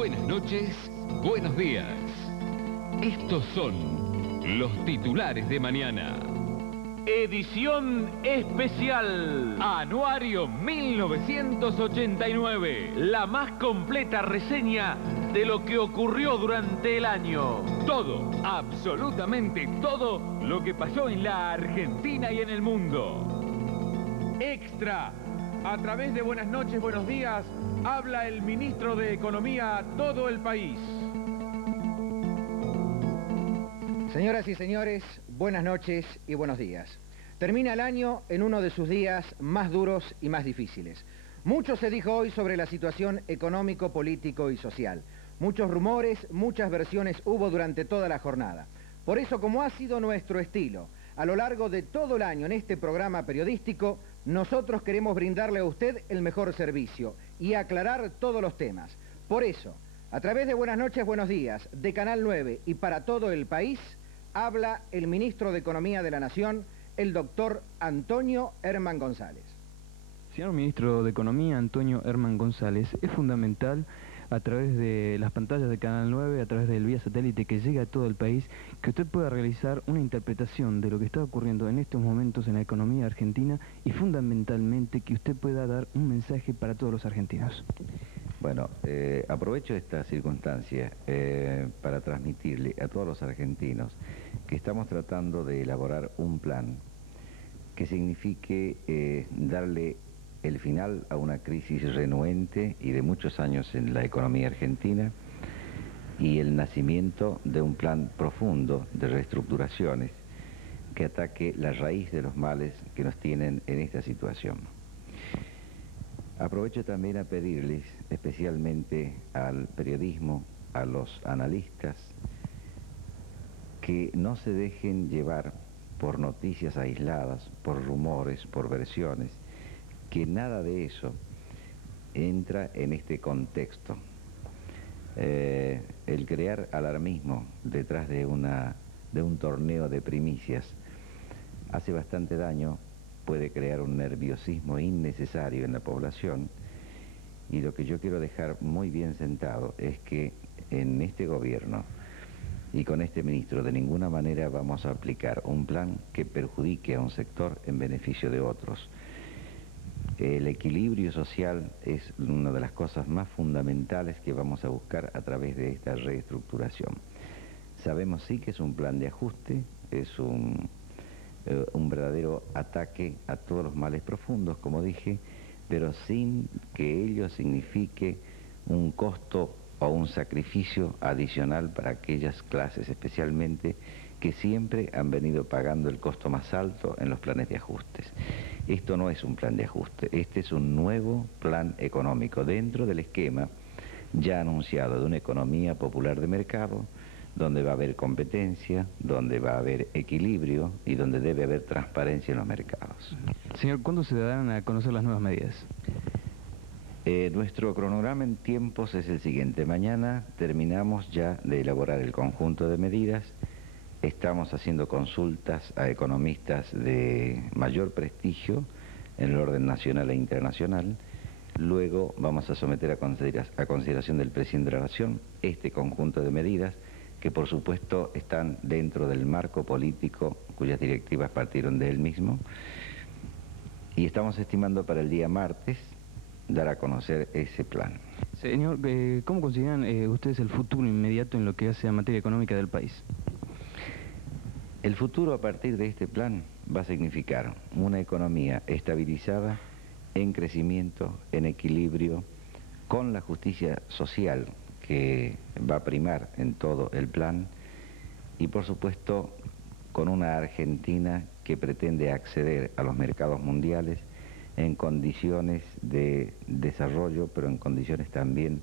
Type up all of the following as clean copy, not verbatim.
buenas noches, buenos días. Estos son los titulares de mañana. Edición especial. Anuario 1989. La más completa reseña de lo que ocurrió durante el año. Todo, absolutamente todo lo que pasó en la Argentina y en el mundo. Extra. A través de Buenas noches, buenos días, habla el ministro de Economía a todo el país. Señoras y señores, buenas noches y buenos días. Termina el año en uno de sus días más duros y más difíciles. Mucho se dijo hoy sobre la situación económico, político y social. Muchos rumores, muchas versiones hubo durante toda la jornada. Por eso, como ha sido nuestro estilo, a lo largo de todo el año en este programa periodístico, nosotros queremos brindarle a usted el mejor servicio y aclarar todos los temas. Por eso, a través de Buenas noches, buenos días, de Canal 9 y para todo el país, habla el ministro de Economía de la Nación, el doctor Antonio Herman González. Señor ministro de Economía, Antonio Herman González, es fundamental a través de las pantallas de Canal 9, a través del vía satélite que llega a todo el país, que usted pueda realizar una interpretación de lo que está ocurriendo en estos momentos en la economía argentina y fundamentalmente que usted pueda dar un mensaje para todos los argentinos. Bueno, aprovecho esta circunstancia para transmitirle a todos los argentinos que estamos tratando de elaborar un plan que signifique darle el final a una crisis renuente y de muchos años en la economía argentina y el nacimiento de un plan profundo de reestructuraciones que ataque la raíz de los males que nos tienen en esta situación. Aprovecho también a pedirles especialmente al periodismo, a los analistas, que no se dejen llevar por noticias aisladas, por rumores, por versiones, que nada de eso entra en este contexto. El crear alarmismo detrás de un torneo de primicias hace bastante daño, puede crear un nerviosismo innecesario en la población, y lo que yo quiero dejar muy bien sentado es que en este gobierno y con este ministro de ninguna manera vamos a aplicar un plan que perjudique a un sector en beneficio de otros. El equilibrio social es una de las cosas más fundamentales que vamos a buscar a través de esta reestructuración. Sabemos sí que es un plan de ajuste, es un verdadero ataque a todos los males profundos, como dije, pero sin que ello signifique un costo o un sacrificio adicional para aquellas clases especialmente que siempre han venido pagando el costo más alto en los planes de ajustes. Esto no es un plan de ajuste, este es un nuevo plan económico dentro del esquema ya anunciado de una economía popular de mercado, donde va a haber competencia, donde va a haber equilibrio y donde debe haber transparencia en los mercados. Señor, ¿cuándo se darán a conocer las nuevas medidas? Nuestro cronograma en tiempos es el siguiente. Mañana terminamos ya de elaborar el conjunto de medidas. Estamos haciendo consultas a economistas de mayor prestigio en el orden nacional e internacional. Luego vamos a someter a consideración del presidente de la Nación este conjunto de medidas que por supuesto están dentro del marco político cuyas directivas partieron de él mismo. Y estamos estimando para el día martes dar a conocer ese plan. Señor, ¿cómo consideran ustedes el futuro inmediato en lo que hace a materia económica del país? El futuro a partir de este plan va a significar una economía estabilizada, en crecimiento, en equilibrio, con la justicia social que va a primar en todo el plan y por supuesto con una Argentina que pretende acceder a los mercados mundiales en condiciones de desarrollo, pero en condiciones también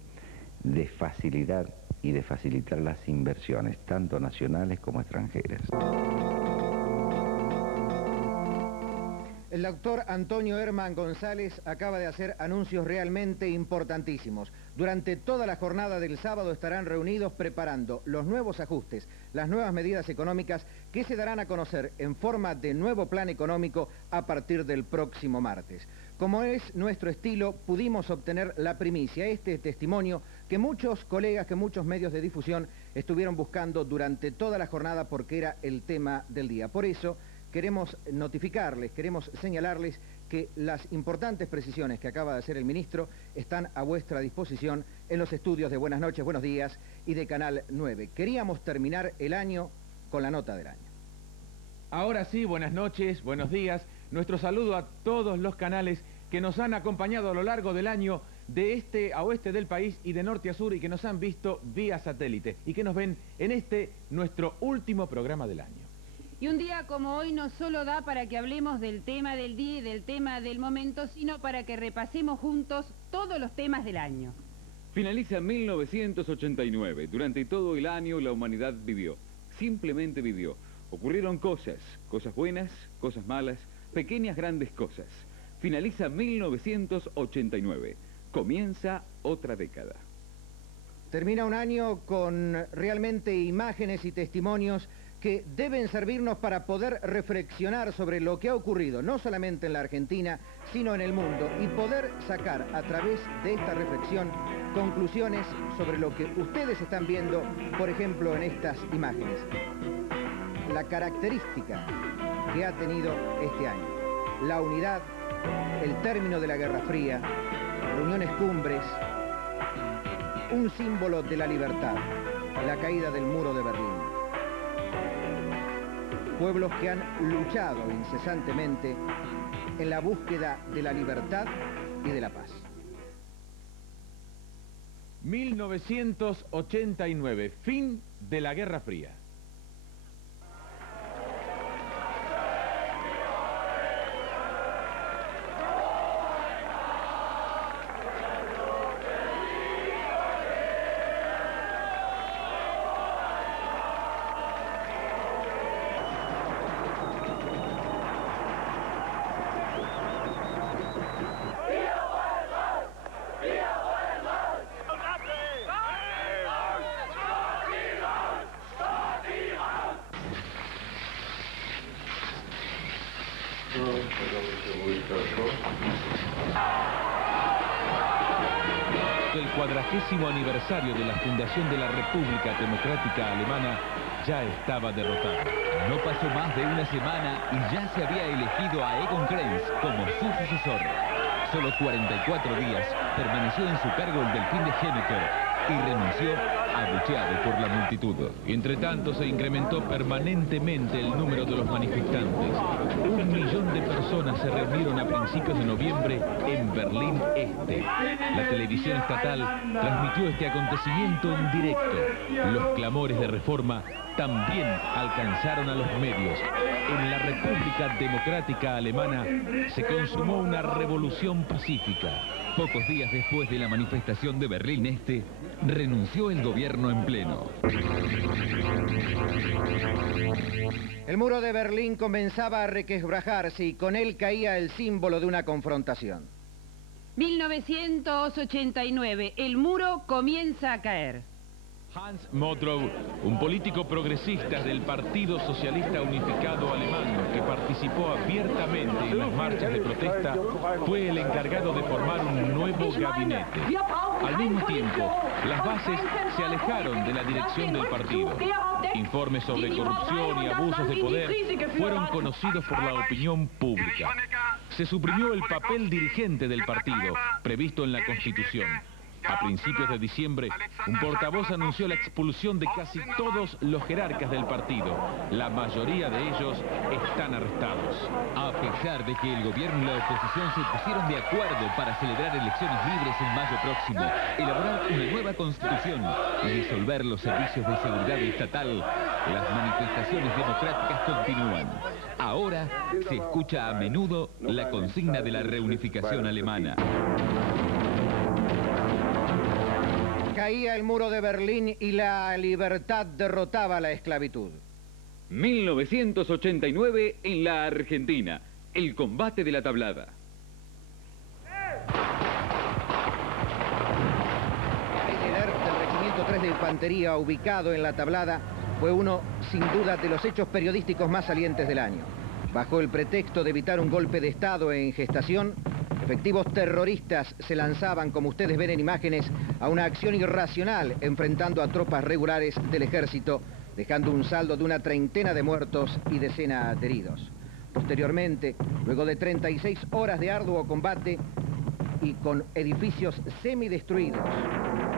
de facilidad y de facilitar las inversiones, tanto nacionales como extranjeras. El doctor Antonio Herman González acaba de hacer anuncios realmente importantísimos. Durante toda la jornada del sábado estarán reunidos preparando los nuevos ajustes, las nuevas medidas económicas que se darán a conocer en forma de nuevo plan económico a partir del próximo martes. como es nuestro estilo, pudimos obtener la primicia, este testimonio que muchos colegas, que muchos medios de difusión estuvieron buscando durante toda la jornada porque era el tema del día. Por eso queremos notificarles, queremos señalarles que las importantes precisiones que acaba de hacer el ministro están a vuestra disposición en los estudios de Buenas Noches, Buenos Días y de Canal 9. Queríamos terminar el año con la nota del año. Ahora sí, buenas noches, buenos días. Nuestro saludo a todos los canales que nos han acompañado a lo largo del año de este a oeste del país y de norte a sur y que nos han visto vía satélite y que nos ven en este, nuestro último programa del año. Y un día como hoy no solo da para que hablemos del tema del día y del tema del momento, sino para que repasemos juntos todos los temas del año. Finaliza 1989. Durante todo el año la humanidad vivió, simplemente vivió. Ocurrieron cosas buenas, cosas malas, pequeñas, grandes cosas. Finaliza 1989. Comienza otra década. Termina un año con realmente imágenes y testimonios que deben servirnos para poder reflexionar sobre lo que ha ocurrido, no solamente en la Argentina, sino en el mundo, y poder sacar a través de esta reflexión conclusiones sobre lo que ustedes están viendo, por ejemplo, en estas imágenes. La característica que ha tenido este año, la unidad, el término de la Guerra Fría, reuniones cumbres, un símbolo de la libertad, la caída del muro de Berlín. Pueblos que han luchado incesantemente en la búsqueda de la libertad y de la paz. 1989, fin de la Guerra Fría. El 40º aniversario de la fundación de la República Democrática Alemana ya estaba derrotado. No pasó más de una semana y ya se había elegido a Egon Krenz como su sucesor. Solo 44 días permaneció en su cargo el delfín de Honecker y renunció abucheado por la multitud. Entre tanto, se incrementó permanentemente el número de los manifestantes. 1 millón de personas se reunieron a principios de noviembre en Berlín Este. La televisión estatal transmitió este acontecimiento en directo. Los clamores de reforma también alcanzaron a los medios. En la República Democrática Alemana se consumó una revolución pacífica. Pocos días después de la manifestación de Berlín Este, renunció el gobierno en pleno. El muro de Berlín comenzaba a requebrajarse y con él caía el símbolo de una confrontación. 1989, el muro comienza a caer. Hans Motrow, un político progresista del Partido Socialista Unificado Alemán que participó abiertamente en las marchas de protesta, fue el encargado de formar un nuevo gabinete. Al mismo tiempo, las bases se alejaron de la dirección del partido. Informes sobre corrupción y abusos de poder fueron conocidos por la opinión pública. Se suprimió el papel dirigente del partido, previsto en la Constitución. A principios de diciembre, un portavoz anunció la expulsión de casi todos los jerarcas del partido. La mayoría de ellos están arrestados. A pesar de que el gobierno y la oposición se pusieron de acuerdo para celebrar elecciones libres en mayo próximo, elaborar una nueva constitución y disolver los servicios de seguridad estatal, las manifestaciones democráticas continúan. Ahora se escucha a menudo la consigna de la reunificación alemana. Caía el muro de Berlín y la libertad derrotaba la esclavitud. 1989 en la Argentina, el combate de la Tablada. El líder del Regimiento 3 de Infantería ubicado en la Tablada fue uno, sin duda, de los hechos periodísticos más salientes del año. Bajo el pretexto de evitar un golpe de Estado en gestación, Efectivos terroristas se lanzaban, como ustedes ven en imágenes, a una acción irracional enfrentando a tropas regulares del ejército, dejando un saldo de una treintena de muertos y decenas de heridos. Posteriormente, luego de 36 horas de arduo combate y con edificios semidestruidos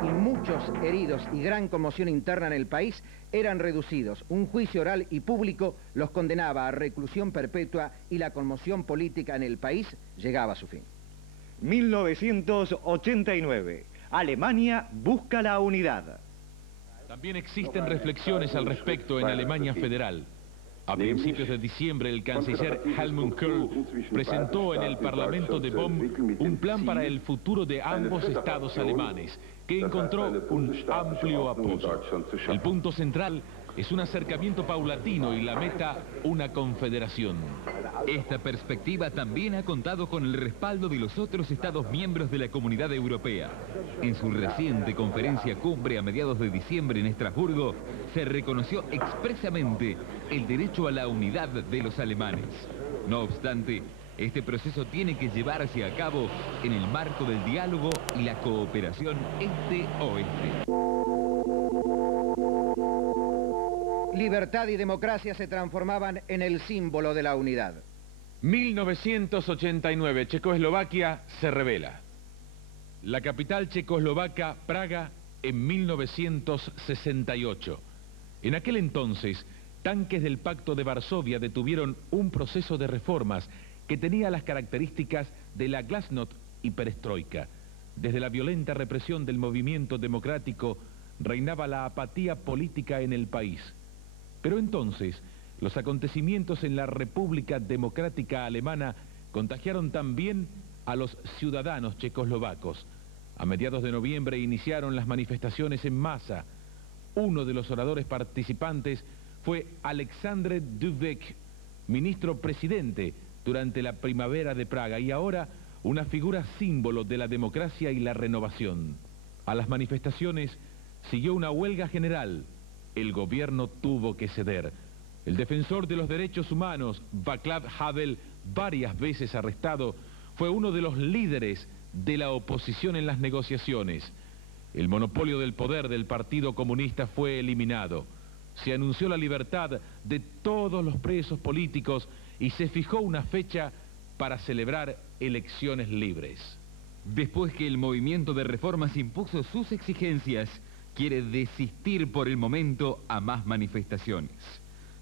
y muchos heridos y gran conmoción interna en el país, eran reducidos. Un juicio oral y público los condenaba a reclusión perpetua y la conmoción política en el país llegaba a su fin. 1989. Alemania busca la unidad. También existen reflexiones al respecto en Alemania Federal. A principios de diciembre, el canciller Helmut Kohl presentó en el Parlamento de Bonn un plan para el futuro de ambos estados alemanes, que encontró un amplio apoyo. El punto central es un acercamiento paulatino y la meta, una confederación. Esta perspectiva también ha contado con el respaldo de los otros Estados miembros de la Comunidad Europea. En su reciente conferencia cumbre a mediados de diciembre en Estrasburgo, se reconoció expresamente el derecho a la unidad de los alemanes. No obstante, este proceso tiene que llevarse a cabo en el marco del diálogo y la cooperación este-oeste. Libertad y democracia se transformaban en el símbolo de la unidad. 1989, Checoslovaquia se rebela. La capital checoslovaca, Praga, en 1968. En aquel entonces, tanques del Pacto de Varsovia detuvieron un proceso de reformas que tenía las características de la Glasnost y Perestroika. Desde la violenta represión del movimiento democrático, reinaba la apatía política en el país. Pero entonces, los acontecimientos en la República Democrática Alemana contagiaron también a los ciudadanos checoslovacos. A mediados de noviembre iniciaron las manifestaciones en masa. Uno de los oradores participantes fue Alexandre Dubček, ministro presidente durante la primavera de Praga y ahora una figura símbolo de la democracia y la renovación. A las manifestaciones siguió una huelga general. El gobierno tuvo que ceder. El defensor de los derechos humanos, Václav Havel, varias veces arrestado, fue uno de los líderes de la oposición en las negociaciones. El monopolio del poder del Partido Comunista fue eliminado. Se anunció la libertad de todos los presos políticos y se fijó una fecha para celebrar elecciones libres. Después que el movimiento de reformas impuso sus exigencias, quiere desistir por el momento a más manifestaciones.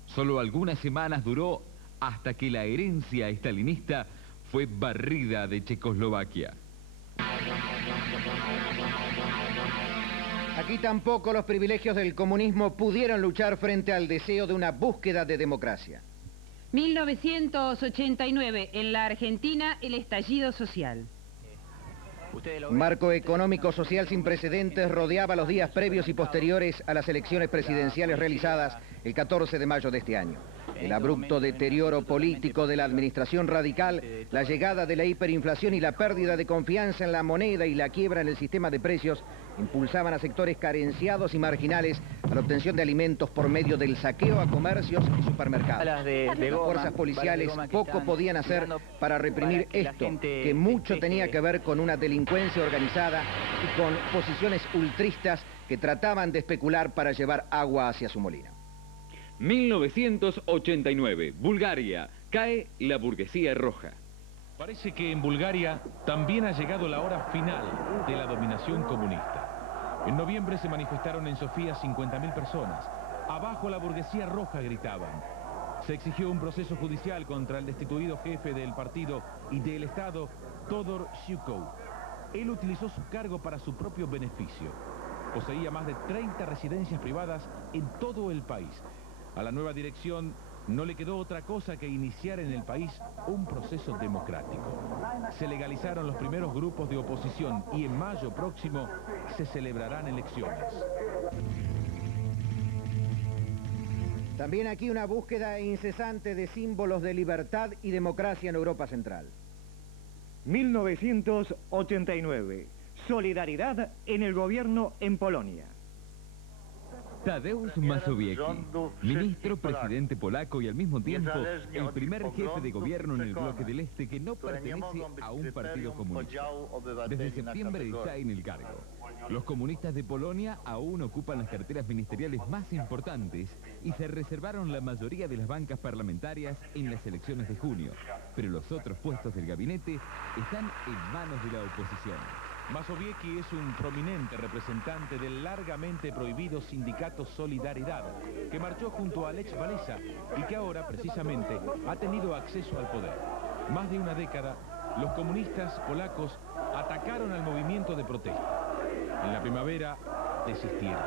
Solo algunas semanas duró hasta que la herencia estalinista fue barrida de Checoslovaquia. Aquí tampoco los privilegios del comunismo pudieron luchar frente al deseo de una búsqueda de democracia. 1989, en la Argentina, el estallido social. Un marco económico social sin precedentes rodeaba los días previos y posteriores a las elecciones presidenciales realizadas el 14 de mayo de este año. El abrupto deterioro político de la administración radical, la llegada de la hiperinflación y la pérdida de confianza en la moneda y la quiebra en el sistema de precios impulsaban a sectores carenciados y marginales a la obtención de alimentos por medio del saqueo a comercios y supermercados. Las fuerzas policiales poco podían hacer para reprimir esto, que mucho tenía que ver con una delincuencia organizada y con posiciones ultristas que trataban de especular para llevar agua hacia su molino. 1989, Bulgaria, cae la burguesía roja. Parece que en Bulgaria también ha llegado la hora final de la dominación comunista. En noviembre se manifestaron en Sofía 50.000 personas. Abajo la burguesía roja gritaban. Se exigió un proceso judicial contra el destituido jefe del partido y del Estado, Todor Zhivkov. Él utilizó su cargo para su propio beneficio. Poseía más de 30 residencias privadas en todo el país. A la nueva dirección no le quedó otra cosa que iniciar en el país un proceso democrático. Se legalizaron los primeros grupos de oposición y en mayo próximo se celebrarán elecciones. También aquí una búsqueda incesante de símbolos de libertad y democracia en Europa Central. 1989. Solidaridad en el gobierno en Polonia. Tadeusz Mazowiecki, ministro presidente polaco y al mismo tiempo el primer jefe de gobierno en el bloque del Este que no pertenece a un partido comunista. Desde septiembre está en el cargo. Los comunistas de Polonia aún ocupan las carteras ministeriales más importantes y se reservaron la mayoría de las bancas parlamentarias en las elecciones de junio, pero los otros puestos del gabinete están en manos de la oposición. Mazowiecki es un prominente representante del largamente prohibido sindicato Solidaridad, que marchó junto a Lech Walesa y que ahora, precisamente, ha tenido acceso al poder. Más de una década, los comunistas polacos atacaron al movimiento de protesta. En la primavera, desistieron.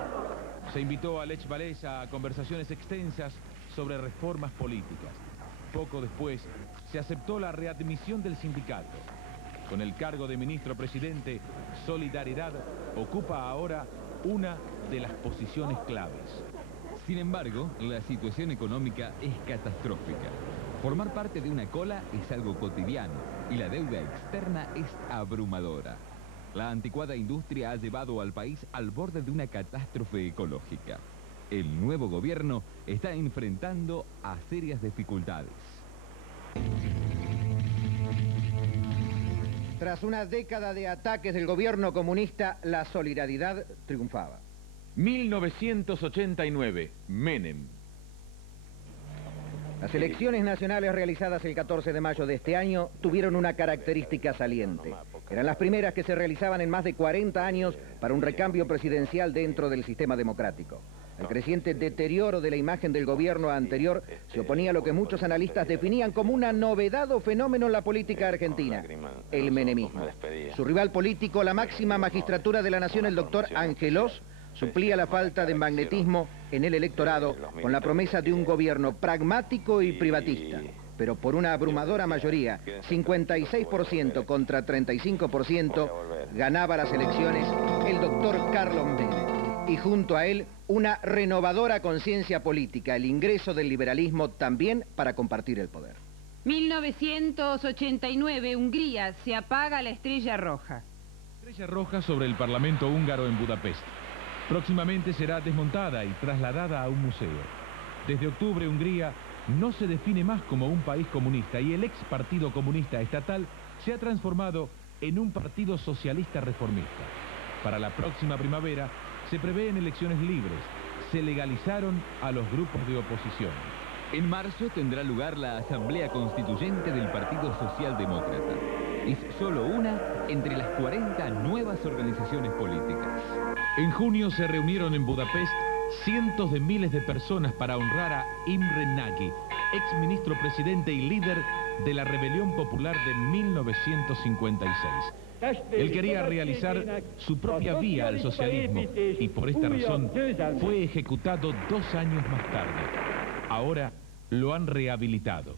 Se invitó a Lech Walesa a conversaciones extensas sobre reformas políticas. Poco después, se aceptó la readmisión del sindicato. Con el cargo de ministro presidente, Solidaridad ocupa ahora una de las posiciones claves. Sin embargo, la situación económica es catastrófica. Formar parte de una cola es algo cotidiano y la deuda externa es abrumadora. La anticuada industria ha llevado al país al borde de una catástrofe ecológica. El nuevo gobierno está enfrentando a serias dificultades. Tras una década de ataques del gobierno comunista, la solidaridad triunfaba. 1989, Menem. Las elecciones nacionales realizadas el 14 de mayo de este año tuvieron una característica saliente. Eran las primeras que se realizaban en más de 40 años para un recambio presidencial dentro del sistema democrático. Al creciente deterioro de la imagen del gobierno anterior se oponía a lo que muchos analistas definían como una novedad o fenómeno en la política argentina, el menemismo. Su rival político, la máxima magistratura de la nación, el doctor Angelós, suplía la falta de magnetismo en el electorado con la promesa de un gobierno pragmático y privatista. Pero por una abrumadora mayoría, 56% contra 35%, ganaba las elecciones el doctor Carlos Menem. Y junto a él, una renovadora conciencia política, el ingreso del liberalismo también para compartir el poder. 1989, Hungría, se apaga la estrella roja. Estrella roja sobre el Parlamento húngaro en Budapest. Próximamente será desmontada y trasladada a un museo. Desde octubre, Hungría no se define más como un país comunista y el ex Partido Comunista Estatal se ha transformado en un partido socialista reformista. Para la próxima primavera se prevén elecciones libres. Se legalizaron a los grupos de oposición. En marzo tendrá lugar la Asamblea Constituyente del Partido Socialdemócrata. Es solo una entre las 40 nuevas organizaciones políticas. En junio se reunieron en Budapest cientos de miles de personas para honrar a Imre Nagy, ex ministro presidente y líder de la Rebelión Popular de 1956. Él quería realizar su propia vía al socialismo y por esta razón fue ejecutado 2 años más tarde. Ahora lo han rehabilitado.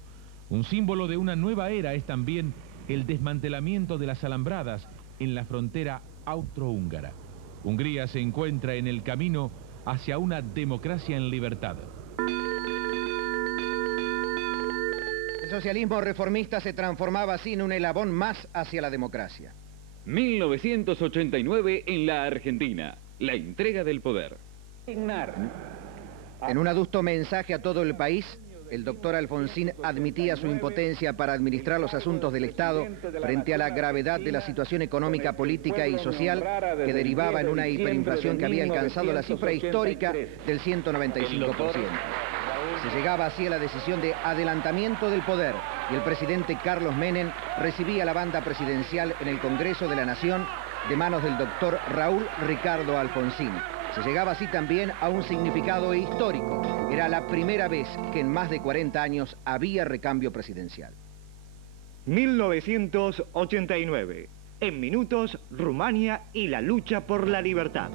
Un símbolo de una nueva era es también el desmantelamiento de las alambradas en la frontera austrohúngara. Hungría se encuentra en el camino hacia una democracia en libertad. El socialismo reformista se transformaba así en un eslabón más hacia la democracia. 1989 en la Argentina, la entrega del poder. En un adusto mensaje a todo el país, el doctor Alfonsín admitía su impotencia para administrar los asuntos del Estado frente a la gravedad de la situación económica, política y social que derivaba en una hiperinflación que había alcanzado la cifra histórica del 195%. Se llegaba así a la decisión de adelantamiento del poder y el presidente Carlos Menem recibía la banda presidencial en el Congreso de la Nación de manos del doctor Raúl Ricardo Alfonsín. Se llegaba así también a un significado histórico. Era la primera vez que en más de 40 años había recambio presidencial. 1989. En minutos, Rumania y la lucha por la libertad.